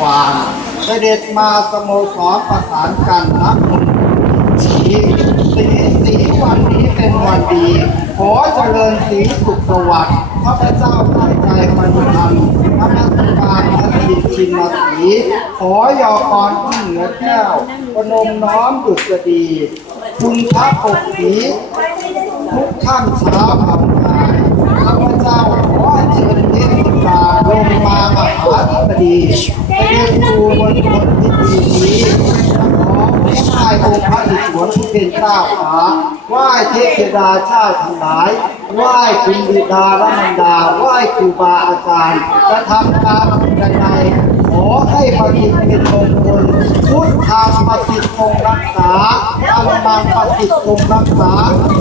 กวาลเสด็จมาสโมสรประสานกันนะคุณสีสีสีวันนี้เป็นวันดี ขอเจริญสีสุขสวัสดิ์ข้าพเจ้าตั้งใจปฏิบัติพระนักการพระดิชินสีขอยอกรขึ้นเหนือแก้วปนมน้อมดุษฎีคุณพระปกสีทุกข้ามเช้าผ่านกายข้าพเจ้าขอเชิญเทพดาลง มามหาธิบดีเสด็จสู่บนบทีีนี้ขอไหว้องค์พระอิศวรผู้เป็นเจ้าขาไหว้เทพธิดาชาติทั้งหลายไหว้คุณบิดาและมันดาไหว้ครูบาอาจารย์จะทำตามใดขอให้ประกิตเป็นมงคล พุทธาปฏิคงรักษาธรรมังปฏิคงรักษา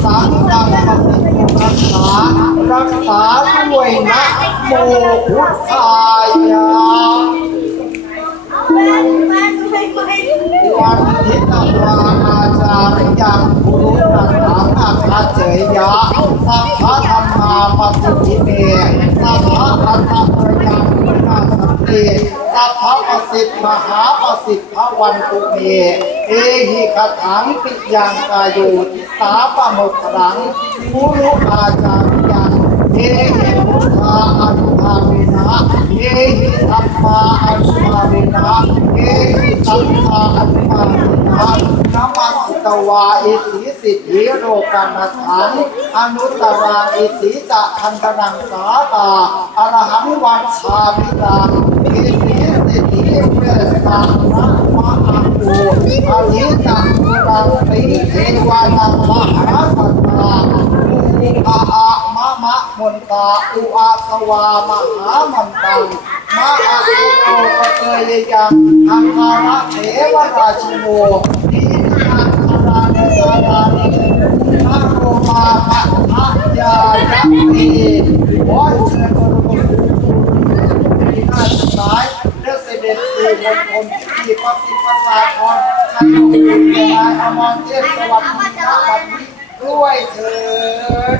สังฆังปฏิคงรักษา รักษาด้วยนะโมพุทธายา วันทิตวาอาจาริยังภูรุนันถานาคาเจยยะสัพพะธรรมาปฏิทิเมสัพพะอัตตะประยังพุทธาสันติสัพพะประ สิทธิ์มหาประสิทธิ์พระวันตุเม เอหิคถังปิยังกายุทิสาปะโมกขังภูรุอาจาริยังเอหิพุทธาอนุภาเวนะเอหิธรรมาอนุภาเวนะเอหิสังฆาอนุภาเวนะนัมมัสตวาอิสีสิทธิโรกานัถังอนุตตราอิสีจะทันตนังสาตาอรหังวัชชามิตังอิสี สิทธิเวสสังนะมะอังโกอริจังมุรังติเทวานังมหาสัตตาอาอามะมะมนตาอุอาสวามหามันตังมะอาอุโอปเกยยังอังคาระเถวราชิโนทีนังคาราเนสารานิมะโรมาปะทะยายักษีขอเชิญบรมครูที่น่าสงสายและเส ด็จสู่มณฑลที่ปฏิปทาพรชัยภูมาอมรเทพสวัสดิ์บัดนี้ด้วยเถิด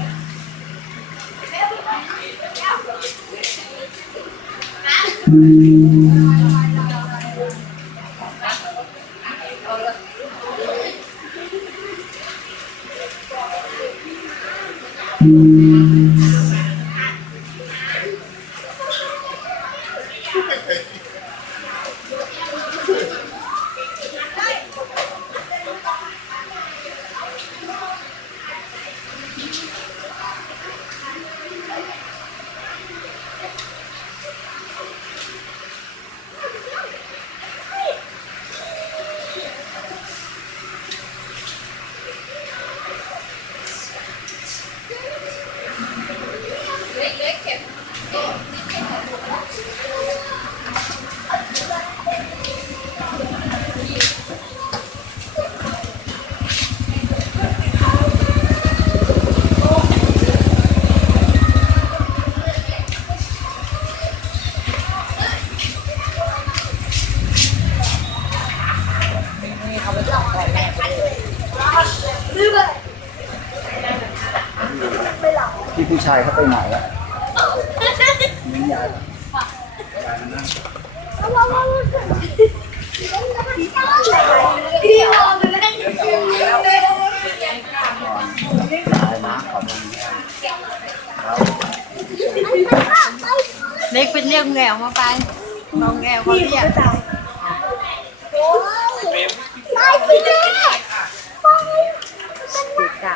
พี่ผู้ชายเขาไปไหนอะมิ้นยาย ตายนะขอบคุณ เล็กเป็นเรียกแงวมาไปน้องแงวเขาเรียกไปสิแม่ติดจ้ะ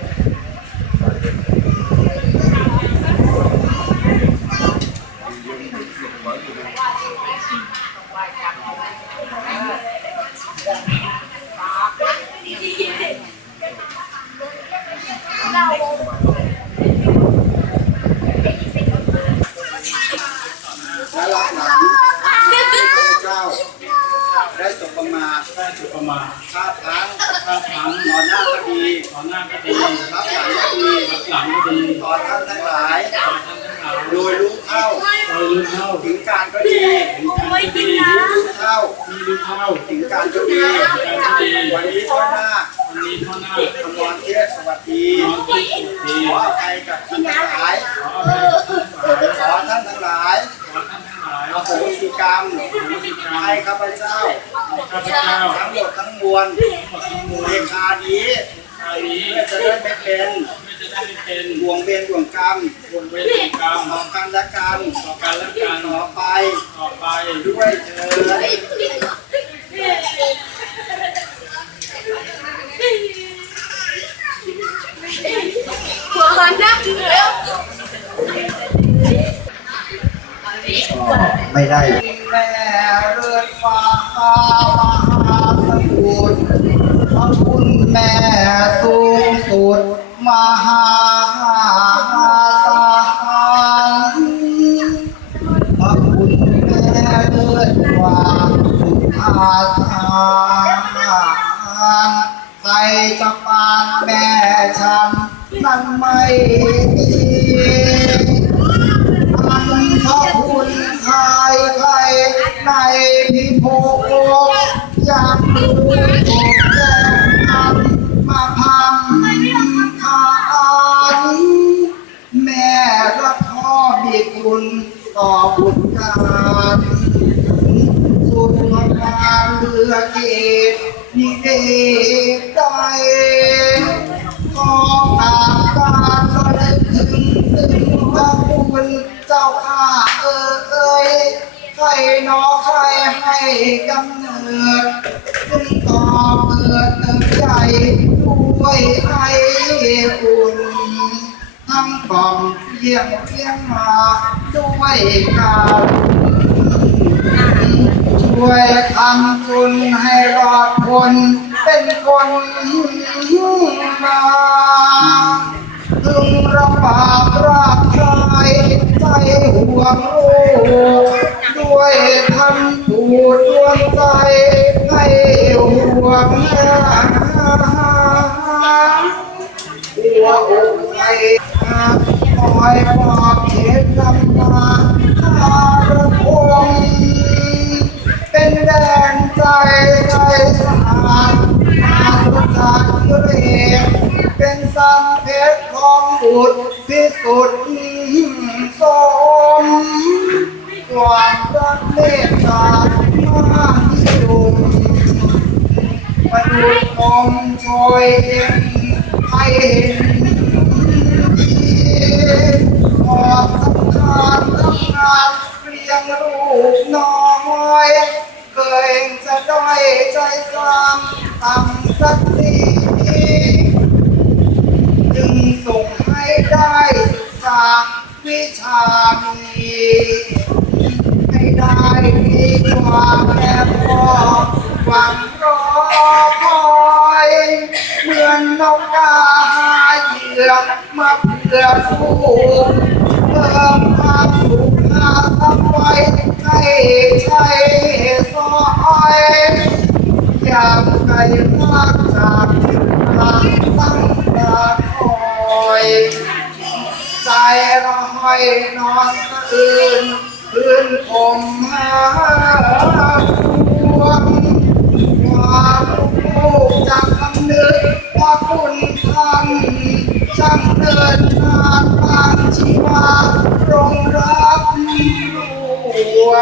ดีขอท่านทั้งหลายขอนท่านทั้งหลายโดยรู้เท่าโดยรู้เท่าถึงการก็ดีถึงการที่ดีรู้เท่าที่รู้เท่าถึงการก็ดีการที่ดีวันนี้พ่อหน้าวันนี้พ่อหน้าคำนวณเทศสวัสดีน้องที่สุดดีขออภัยกับท่านทั้งหลายขออภัยกับท่านทั้งหลายขอท่านทั้งหลายขอท่านทั้งหลายอโหสิกรรมมีกิจกรรมให้ข้าพเจ้าข้าพเจ้าทั้งหมดทั้งมวลทั้งหมดทั้งมวลคานี้คราวนี้ เพื่อจะได้ไม่เป็นไม่จะได้ไม่เป็นห่วงเวรห่วงกรรมวงเวรกรรมต่อกันและกันต่อกันและกันต่อไปต่อไปด้วยเถิดหัวหอนนักแล้วไม่ได้แม่เรือนฟ้ามหาสมุทรพระคุณแม่สูงสุดม หาศาลพระคุณแม่เลือดกว่าสุภา อเกตนี่เด็กใจขอกราบการระลึกถึงถึงพระคุณเจ้าข้าเออเอ่ยใครนอใครให้กำเนิดถึงต่อเปิดเติมใจด้วยไออุ่นทั้งกล่อมเยี่ยมเยี่ยมมาด้วยการช่ วยทำคุณให้รอดพ้นเป็นคนมาถึงระบาดรากชายใจห่วงลูกด้วยทำปูดดวงใจให้ห่วงหาหัวอกไอ้คอยบอกเหตุลำบากคารพงเป็ นแดนใจใจสะอาดอาสากิเลสเป็นสังเพชรของบุตรพิสุทธิ์สมความรักเมตตามากที่สุดมนุษย์มองชอยเห็นให้เห็นขอบทำงานทำงานเลี้ยงลูกน้อย จใจซ้ำต่ำสักทีจึงส่งให้ได้ศึกษาวิชามีให้ได้ดีกว่าแค่พอหวังรอคอยเหมือนนกกาหาเหยื่อมาเพื่อสู้เพิ่มความสุขหาทำไว้ให้ใช้ซอ ยอย่างไกลมากจากทางตั้งตาคอยใจเราห้อยนอนสะอื่นพื้นผมหาพวงความลูกจากคำนึกว่าคุณท่านช่างเดินทางทางชีวารงรับหลว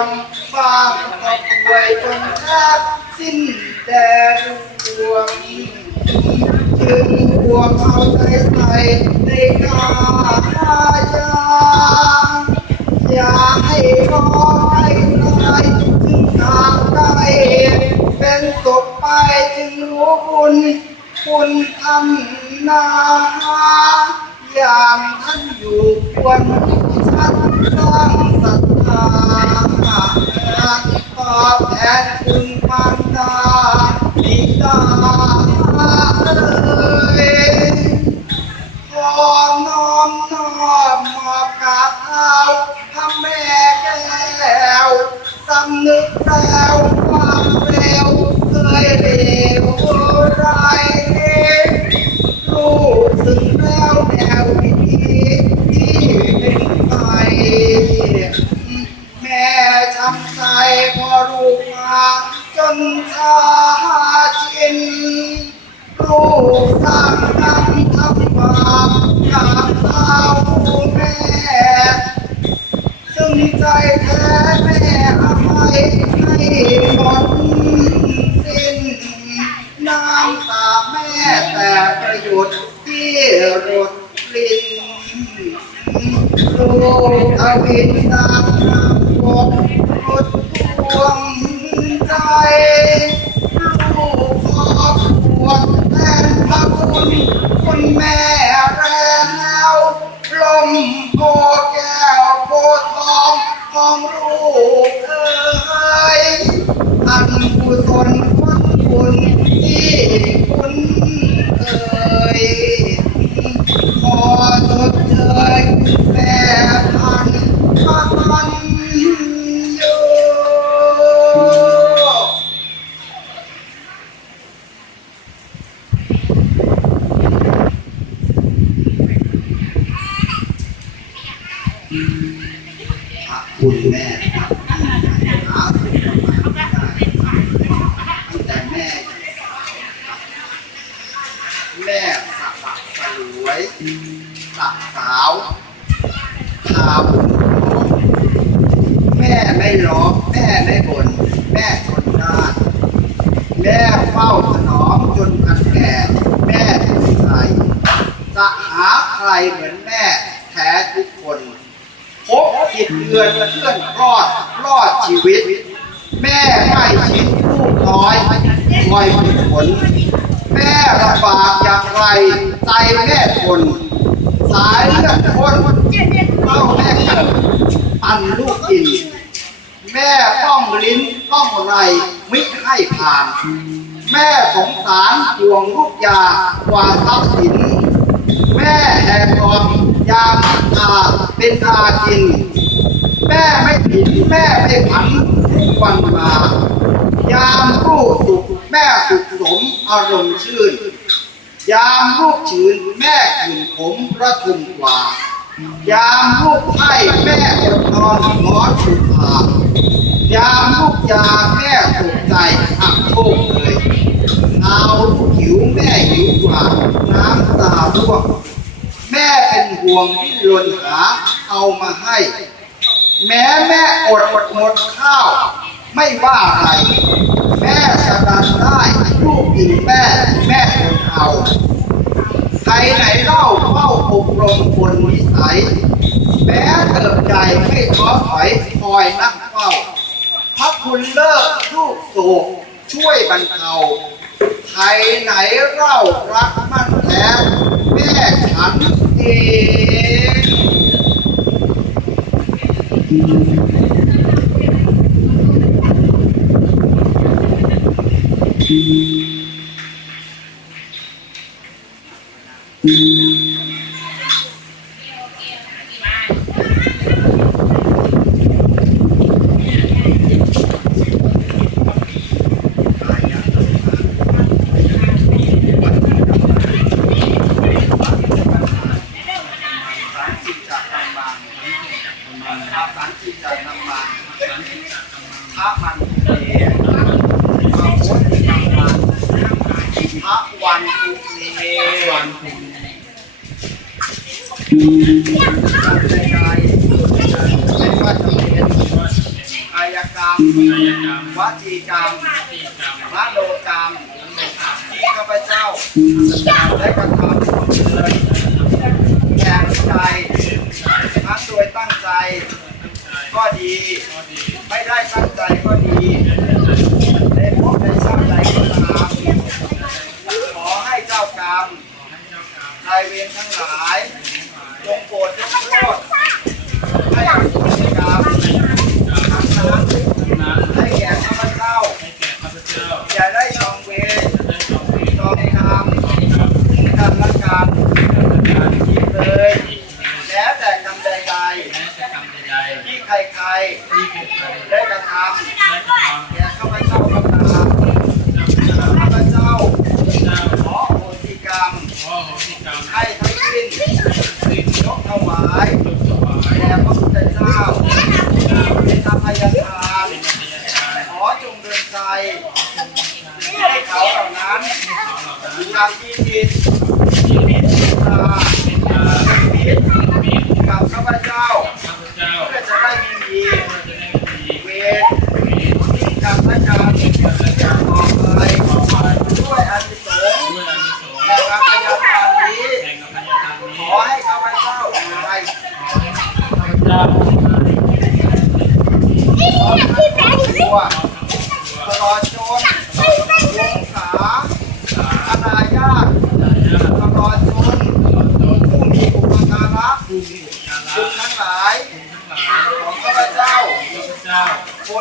งบางก็ป่วยจนแทบสิ้นแดดดวงจึงห่วงเอาใจใส่ในกายาอย่าให้ร้องให้ตายถึงทางได้เป็นศพไปจึงรู้บุญคุณทำนาอย่างท่านอยู่ควรชันตั้ง อบแทนคุณมารดาบิดาเอ่ยขอน้อมน้อมมอบกราบเท้าพระแม่แก้วสำนึกแล้ว ก สะสาวพาบุญแม่ไม่ร้องแม่ไม่บ่นแม่ทนได้แม่เฝ้าถนอมจนกันแก่แม่ทุกใจจะหาใครเหมือนแม่แท้ทุกคนพบกิดเดือนเพื่อนรอดรอดชีวิต แม่ไม่ชิดลูกน้อยคอยฝึกฝนแม่ลำบากอย่างไร ใจแม่ทนสายเลือดคนเฝ้าแม่กิดอันลูกกิน แม่ป้องลิ้นป้องไรไมิให้ผ่าน แม่สงสารห่วงลูกยากว่าทรัพย์สิน แม่แหกกองยาตาเป็นอากิน แม่ไม่ผิดแม่ไม่ผันทุกวันมายามรู้สุขแม่สุขสมอารมณ์ชื่น ยามลูกชืนแม่ขืนผมระทุมกว่า ยามลูกไข้แม่อดนอนหมอนสุขายามลูกยาแม่ตกใจหักโชคเลยเอาลูกหิวแม่หิวกว่า น้ำตาร่วงแม่เป็นห่วงที่รนหาเอามาให้ แม้แม่อดอดหมดข้าว ไม่ว่าอะไร แม่จะดันได้ลูกกินแม่แม่ เอาใครไหนเล่าเฝ้าอบรมคนนิสัยแม้เติบใหญ่ไม่ท้อถอยคอยนักเฝ้าพระคุณเลิกลูกโศกช่วยบรรเทาใครไหนเล่ารักมั่นแท้แม่ฉันเองายกรรมวจีกรรมมโนกรรมที่ข้าพเจ้าได้กระทำ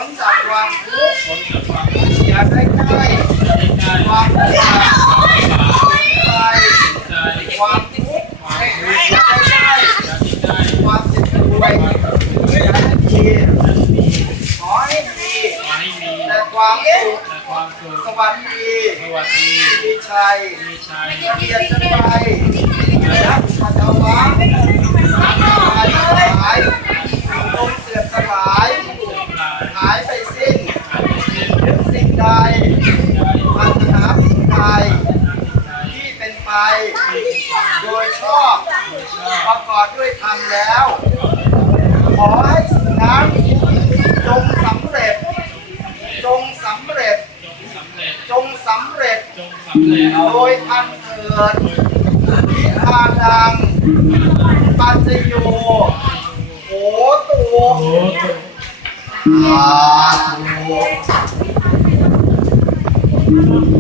นจากความทุกข์นกับความอย่าได้ใกล้ใจความทุกข์ใจใจความทุกข์อย่าได้ใกล้ใจความเจ็บป่วยอย่าได้มีขอให้มีขอให้มีแต่ความสุขแต่ความสุขสวัสดีสวัสดีมีชัยมีชัยเกียรติจะไปและปัจจวังหายหายลงเสื่อมสลายลายหายไปสิ้นสิ้นถึงสิ่งใดใจปัญหาสิ่งใดที่เป็นไป โดยชอบประกอบด้วยธรรมแล้ว ขอให้สิ่งนั้นจงสำเร็จ จงสำเร็จ จงสำเร็จจงสำเร็จโดยทันเถิดนิทานังปัจจโยโหตู โอ้สาธุ